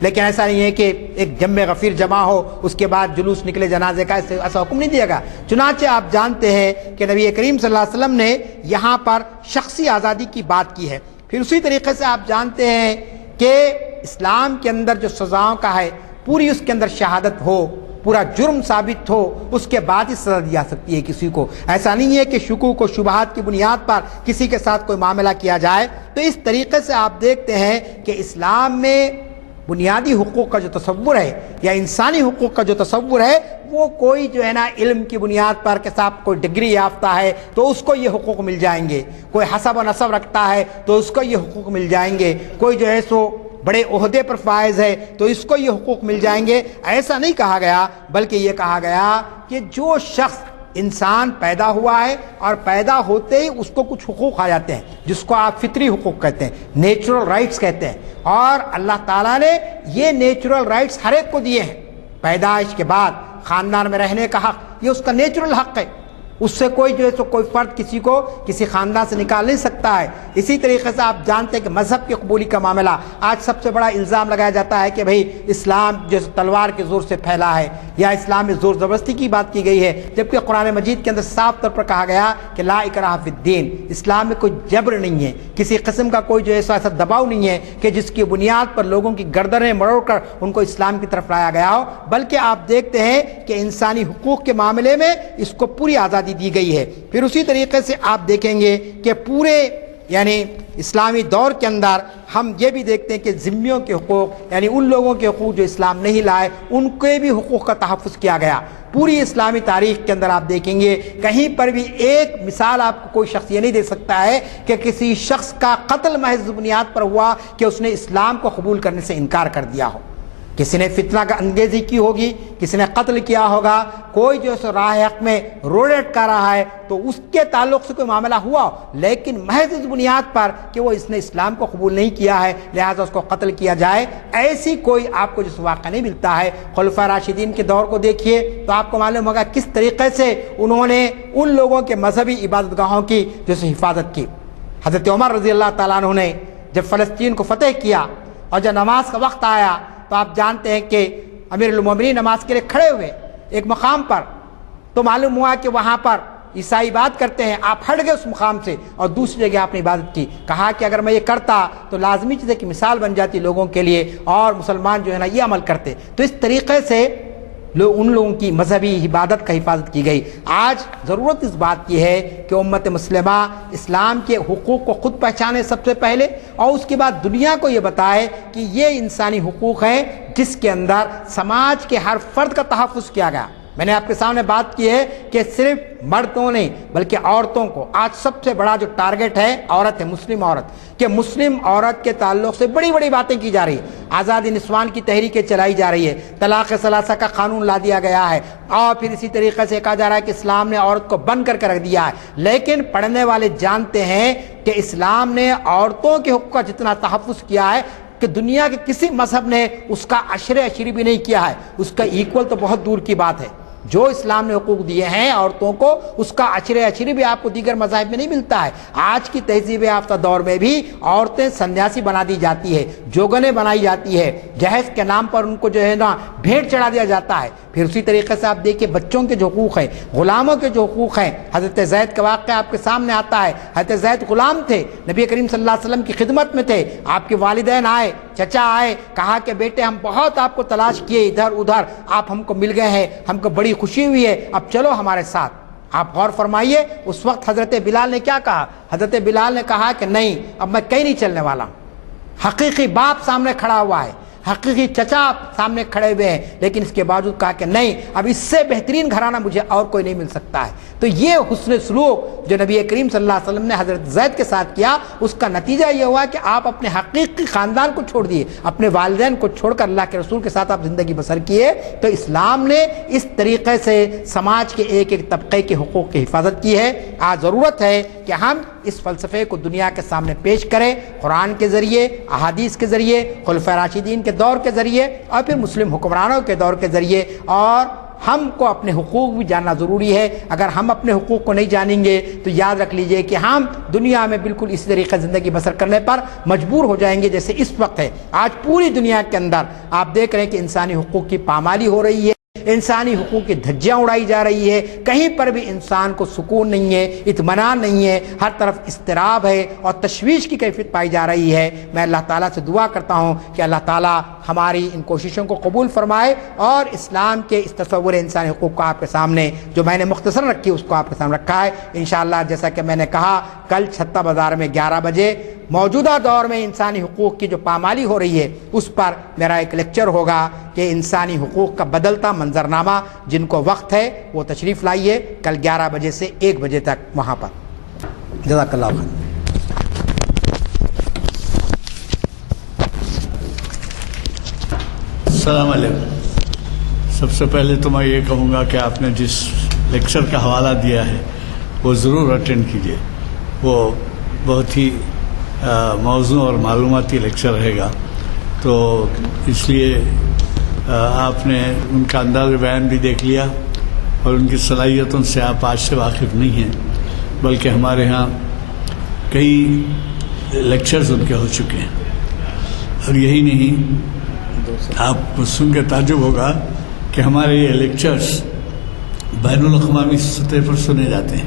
لیکن ایسا نہیں ہے کہ ایک جمع غفیر جمع ہو اس کے بعد جلوس نکلے جنازے کا، ایسا حکم نہیں دیا گا۔ چنانچہ آپ جانتے ہیں کہ نبی کریم صلی اللہ علیہ وسلم نے یہاں پر شخصی آزادی کی بات کی ہے۔ پھر اسی طریقے سے آپ جانتے ہیں کہ اسلام کے اندر جو سزاؤں کا ہے پوری اس کے اندر شہادت ہو، پورا جرم ثابت ہو، اس کے بعد ہی سزا دی جا سکتی ہے کسی کو، ایسا نہیں ہے کہ شکوک و شبہات کی بنیاد پر کسی کے ساتھ کوئی معاملہ کیا جائے۔ تو اس طریقے سے آپ دیکھتے ہیں کہ اسلام میں بنیادی حقوق کا جو تصور ہے یا انسانی حقوق کا جو تصور ہے وہ کوئی جو ہے نا علم کی بنیاد پر کہ صاحب کوئی ڈگری یافتہ ہے تو اس کو یہ حقوق مل جائیں گے، کوئی حسب و نسب رکھتا ہے تو اس کو یہ حقوق مل جائیں گے، کوئی جو ہے سو بڑے عہدے پر فائز ہے تو اس کو یہ حقوق مل جائیں گے، ایسا نہیں کہا گیا، بلکہ یہ کہا گیا کہ جو شخص انسان پیدا ہوا ہے اور پیدا ہوتے ہی اس کو کچھ حقوق آ جاتے ہیں جس کو آپ فطری حقوق کہتے ہیں، نیچرل رائٹس کہتے ہیں، اور اللہ تعالیٰ نے یہ نیچرل رائٹس ہر ایک کو دیے ہیں۔ پیدائش کے بعد خاندان میں رہنے کا حق، یہ اس کا نیچرل حق ہے، اس سے کوئی جو ہے سو کوئی فرد کسی کو کسی خاندان سے نکال نہیں سکتا ہے۔ اسی طریقے سے آپ جانتے ہیں کہ مذہب کی قبولی کا معاملہ آج سب سے بڑا الزام لگایا جاتا ہے کہ بھئی اسلام جو تلوار کے زور سے پھیلا ہے یا اسلام میں زور زبردستی کی بات کی گئی ہے، جبکہ قرآن مجید کے اندر صاف طور پر کہا گیا کہ لا اکراہ فی الدین، اسلام میں کوئی جبر نہیں ہے، کسی قسم کا کوئی جو ہے ایسا دباؤ نہیں ہے کہ جس کی بنیاد پر لوگوں کی گردنیں مروڑ کر ان کو اسلام کی طرف لایا گیا ہو، بلکہ آپ دیکھتے ہیں کہ انسانی حقوق کے معاملے میں اس کو پوری آزادی دی گئی ہے۔ پھر اسی طریقے سے آپ دیکھیں گے کہ پورے یعنی اسلامی دور کے اندر ہم یہ بھی دیکھتے ہیں کہ ذمیوں کے حقوق یعنی ان لوگوں کے حقوق جو اسلام نہیں لائے ان کے بھی حقوق کا تحفظ کیا گیا۔ پوری اسلامی تاریخ کے اندر آپ دیکھیں گے کہیں پر بھی ایک مثال آپ کو کوئی شخص یہ نہیں دے سکتا ہے کہ کسی شخص کا قتل محض بنیاد پر ہوا کہ اس نے اسلام کو قبول کرنے سے انکار کر دیا ہو، کسی نے فتنہ کا انگیزی کی ہوگی، کسی نے قتل کیا ہوگا، کوئی جو ہے راہ حق میں روڈ اٹکا رہا ہے تو اس کے تعلق سے کوئی معاملہ ہوا، لیکن محض اس بنیاد پر کہ وہ اس نے اسلام کو قبول نہیں کیا ہے لہذا اس کو قتل کیا جائے، ایسی کوئی آپ کو جس واقعہ نہیں ملتا ہے۔ خلفاء راشدین کے دور کو دیکھیے تو آپ کو معلوم ہوگا کس طریقے سے انہوں نے ان لوگوں کے مذہبی عبادت گاہوں کی جیسے حفاظت کی۔ حضرت عمر رضی اللہ تعالیٰ عنہ نے جب فلسطین کو فتح کیا اور جب نماز کا وقت آیا تو آپ جانتے ہیں کہ امیر المومنین نماز کے لیے کھڑے ہوئے ایک مقام پر، تو معلوم ہوا کہ وہاں پر عیسائی عبادت کرتے ہیں، آپ ہٹ گئے اس مقام سے اور دوسری جگہ آپ نے عبادت کی۔ کہا کہ اگر میں یہ کرتا تو لازمی چیز ہے کہ مثال بن جاتی لوگوں کے لیے اور مسلمان جو ہے نا یہ عمل کرتے۔ تو اس طریقے سے ان لوگوں کی مذہبی عبادت کا حفاظت کی گئی۔ آج ضرورت اس بات کی ہے کہ امت مسلمہ اسلام کے حقوق کو خود پہچانے سب سے پہلے، اور اس کے بعد دنیا کو یہ بتائے کہ یہ انسانی حقوق ہیں جس کے اندر سماج کے ہر فرد کا تحفظ کیا گیا۔ میں نے آپ کے سامنے بات کی ہے کہ صرف مردوں نے بلکہ عورتوں کو آج سب سے بڑا جو ٹارگٹ ہے عورت ہے، مسلم عورت، کہ مسلم عورت کے تعلق سے بڑی بڑی باتیں کی جا رہی ہیں، آزادی نسوان کی تحریکیں چلائی جا رہی ہے، طلاق ثلاثہ کا قانون لا دیا گیا ہے، اور پھر اسی طریقے سے کہا جا رہا ہے کہ اسلام نے عورت کو بند کر کے رکھ دیا ہے۔ لیکن پڑھنے والے جانتے ہیں کہ اسلام نے عورتوں کے حقوق کا جتنا تحفظ کیا ہے کہ دنیا کے کسی مذہب نے اس کا عشرے بھی نہیں کیا ہے، اس کا ایکول تو بہت دور کی بات ہے۔ جو اسلام نے حقوق دیے ہیں عورتوں کو اس کا عشرے بھی آپ کو دیگر مذاہب میں نہیں ملتا ہے۔ آج کی تہذیب یافتہ دور میں بھی عورتیں سنیاسی بنا دی جاتی ہے، جوگنیں بنائی جاتی ہے، جہیز کے نام پر ان کو جو ہے نا بھیٹ چڑھا دیا جاتا ہے۔ پھر اسی طریقے سے آپ دیکھیے بچوں کے جو حقوق ہیں، غلاموں کے جو حقوق ہیں، حضرت زید کا واقعہ آپ کے سامنے آتا ہے۔ حضرت زید غلام تھے، نبی کریم صلی اللہ علیہ وسلم کی خدمت میں تھے، آپ کے والدین آئے، چچا آئے، کہا کہ بیٹے ہم بہت آپ کو تلاش کیے ادھر ادھر، آپ ہم کو مل گئے ہیں، ہم کو بڑی خوشی ہوئی ہے، اب چلو ہمارے ساتھ۔ آپ غور فرمائیے اس وقت حضرت بلال نے کیا کہا؟ حضرت بلال نے کہا کہ نہیں، اب میں کہیں نہیں چلنے والا ہوں۔ حقیقی باپ سامنے کھڑا ہوا ہے، حقیقی چچا سامنے کھڑے ہوئے ہیں، لیکن اس کے باوجود کہا کہ نہیں، اب اس سے بہترین گھرانہ مجھے اور کوئی نہیں مل سکتا ہے۔ تو یہ حسن سلوک جو نبی کریم صلی اللہ علیہ وسلم نے حضرت زید کے ساتھ کیا، اس کا نتیجہ یہ ہوا کہ آپ اپنے حقیقی خاندان کو چھوڑ دیے، اپنے والدین کو چھوڑ کر اللہ کے رسول کے ساتھ آپ زندگی بسر کیے۔ تو اسلام نے اس طریقے سے سماج کے ایک ایک طبقے کے حقوق کی حفاظت کی ہے۔ آج ضرورت ہے کہ ہم اس فلسفے کو دنیا کے سامنے پیش کریں، قرآن کے ذریعے، احادیث کے ذریعے، خلفائے راشدین کے دور کے ذریعے، اور پھر مسلم حکمرانوں کے دور کے ذریعے۔ اور ہم کو اپنے حقوق بھی جاننا ضروری ہے۔ اگر ہم اپنے حقوق کو نہیں جانیں گے تو یاد رکھ لیجئے کہ ہم دنیا میں بالکل اسی طریقے زندگی بسر کرنے پر مجبور ہو جائیں گے جیسے اس وقت ہے۔ آج پوری دنیا کے اندر آپ دیکھ رہے ہیں کہ انسانی حقوق کی پامالی ہو رہی ہے، انسانی حقوق کی دھجیاں اڑائی جا رہی ہے، کہیں پر بھی انسان کو سکون نہیں ہے، اطمینان نہیں ہے، ہر طرف اضطراب ہے اور تشویش کی کیفیت پائی جا رہی ہے۔ میں اللہ تعالیٰ سے دعا کرتا ہوں کہ اللہ تعالیٰ ہماری ان کوششوں کو قبول فرمائے اور اسلام کے اس تصور انسانی حقوق کو آپ کے سامنے جو میں نے مختصر رکھی اس کو آپ کے سامنے رکھا ہے۔ انشاءاللہ جیسا کہ میں نے کہا کل چھتہ بازار میں 11 بجے موجودہ دور میں انسانی حقوق کی جو پامالی ہو رہی ہے اس پر میرا ایک لیکچر ہوگا کہ انسانی حقوق کا بدلتا منظرنامہ۔ جن کو وقت ہے وہ تشریف لائیے کل 11 بجے سے 1 بجے تک وہاں پر۔ جزاک اللہ خیر۔ السلام علیکم۔ سب سے پہلے تو میں یہ کہوں گا کہ آپ نے جس لیکچر کا حوالہ دیا ہے وہ ضرور اٹینڈ کیجیے، وہ بہت ہی موزوں اور معلوماتی لیکچر رہے گا۔ تو اس لیے آپ نے ان کا انداز بیان بھی دیکھ لیا اور ان کی صلاحیتوں سے آپ آج سے واقف نہیں ہیں، بلکہ ہمارے ہاں کئی لیکچرز ان کے ہو چکے ہیں۔ اور یہی نہیں، آپ سن کے تعجب ہوگا کہ ہمارے یہ لیکچرز بین الاقوامی سطح پر سنے جاتے ہیں،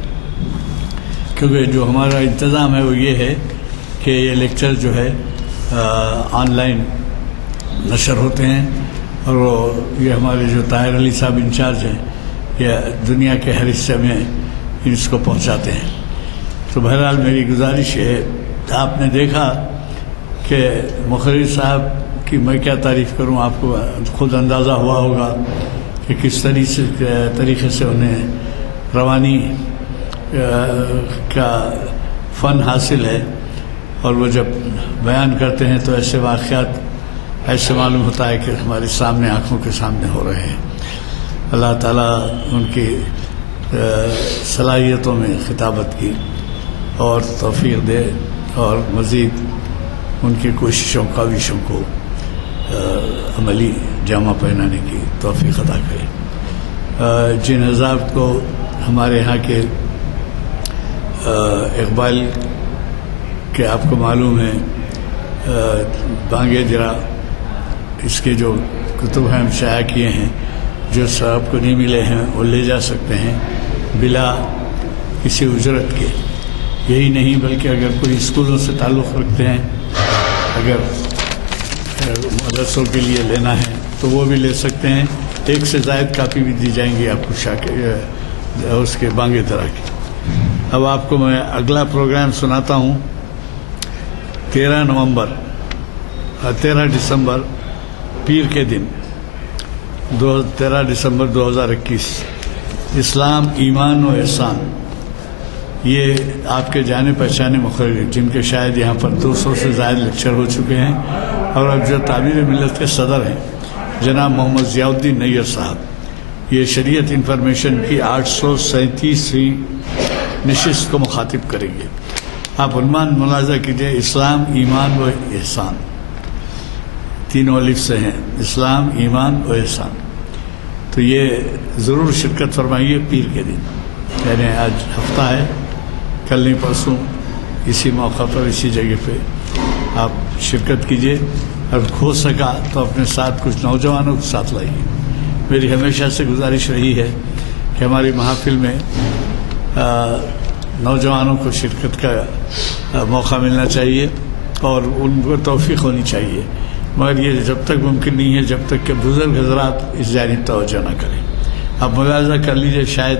کیونکہ جو ہمارا انتظام ہے وہ یہ ہے کہ یہ لیکچر جو ہے آن لائن نشر ہوتے ہیں، اور یہ ہمارے جو طاہر علی صاحب انچارج ہیں یہ دنیا کے ہر حصے میں اس کو پہنچاتے ہیں۔ تو بہرحال میری گزارش ہے، آپ نے دیکھا کہ مقرر صاحب کی میں کیا تعریف کروں، آپ کو خود اندازہ ہوا ہوگا کہ کس طریقے سے انہیں روانی کا فن حاصل ہے، اور وہ جب بیان کرتے ہیں تو ایسے واقعات ایسے معلوم ہوتا ہے کہ ہمارے سامنے آنکھوں کے سامنے ہو رہے ہیں۔ اللہ تعالیٰ ان کی صلاحیتوں میں خطابت کی اور توفیق دے، اور مزید ان کی کوششوں کاوشوں کو عملی جامہ پہنانے کی توفیق عطا کرے۔ جن حضرات کو ہمارے یہاں کے اقبال کہ آپ کو معلوم ہے بانگے درا اس کے جو کتب ہیں ہم شائع کیے ہیں، جو صاحب کو نہیں ملے ہیں وہ لے جا سکتے ہیں بلا کسی اجرت کے۔ یہی نہیں بلکہ اگر کوئی اسکولوں سے تعلق رکھتے ہیں، اگر مدرسوں کے لیے لینا ہے تو وہ بھی لے سکتے ہیں۔ 1 سے زائد کاپی بھی دی جائیں گی آپ کو اس کے بانگے درا کی۔ اب آپ کو میں اگلا پروگرام سناتا ہوں۔ 13 دسمبر پیر کے دن 13 دسمبر 2021 اسلام، ایمان و احسان، یہ آپ کے جانے پہچانے مقرر جن کے شاید یہاں پر 200 سے زائد لیکچر ہو چکے ہیں، اور اب جو تعمیر ملت کے صدر ہیں جناب محمد ضیاء الدین نیّر صاحب، یہ شریعت انفارمیشن کی 837ویں نشست کو مخاطب کریں گے۔ آپ عنوان ملاحظہ کیجئے، اسلام، ایمان و احسان، تینوں الف سے ہیں، اسلام، ایمان و احسان۔ تو یہ ضرور شرکت فرمائیے پیر کے دن، یعنی آج ہفتہ ہے، کل نہیں پرسوں اسی موقع پر اسی جگہ پہ آپ شرکت کیجئے، اور ہو سکا تو اپنے ساتھ کچھ نوجوانوں کو ساتھ لائیے۔ میری ہمیشہ سے گزارش رہی ہے کہ ہماری محافل میں نوجوانوں کو شرکت کا موقع ملنا چاہیے اور ان کو توفیق ہونی چاہیے، مگر یہ جب تک ممکن نہیں ہے جب تک کہ بزرگ حضرات اس جانب توجہ نہ کریں۔ آپ ملاحظہ کر لیجئے، شاید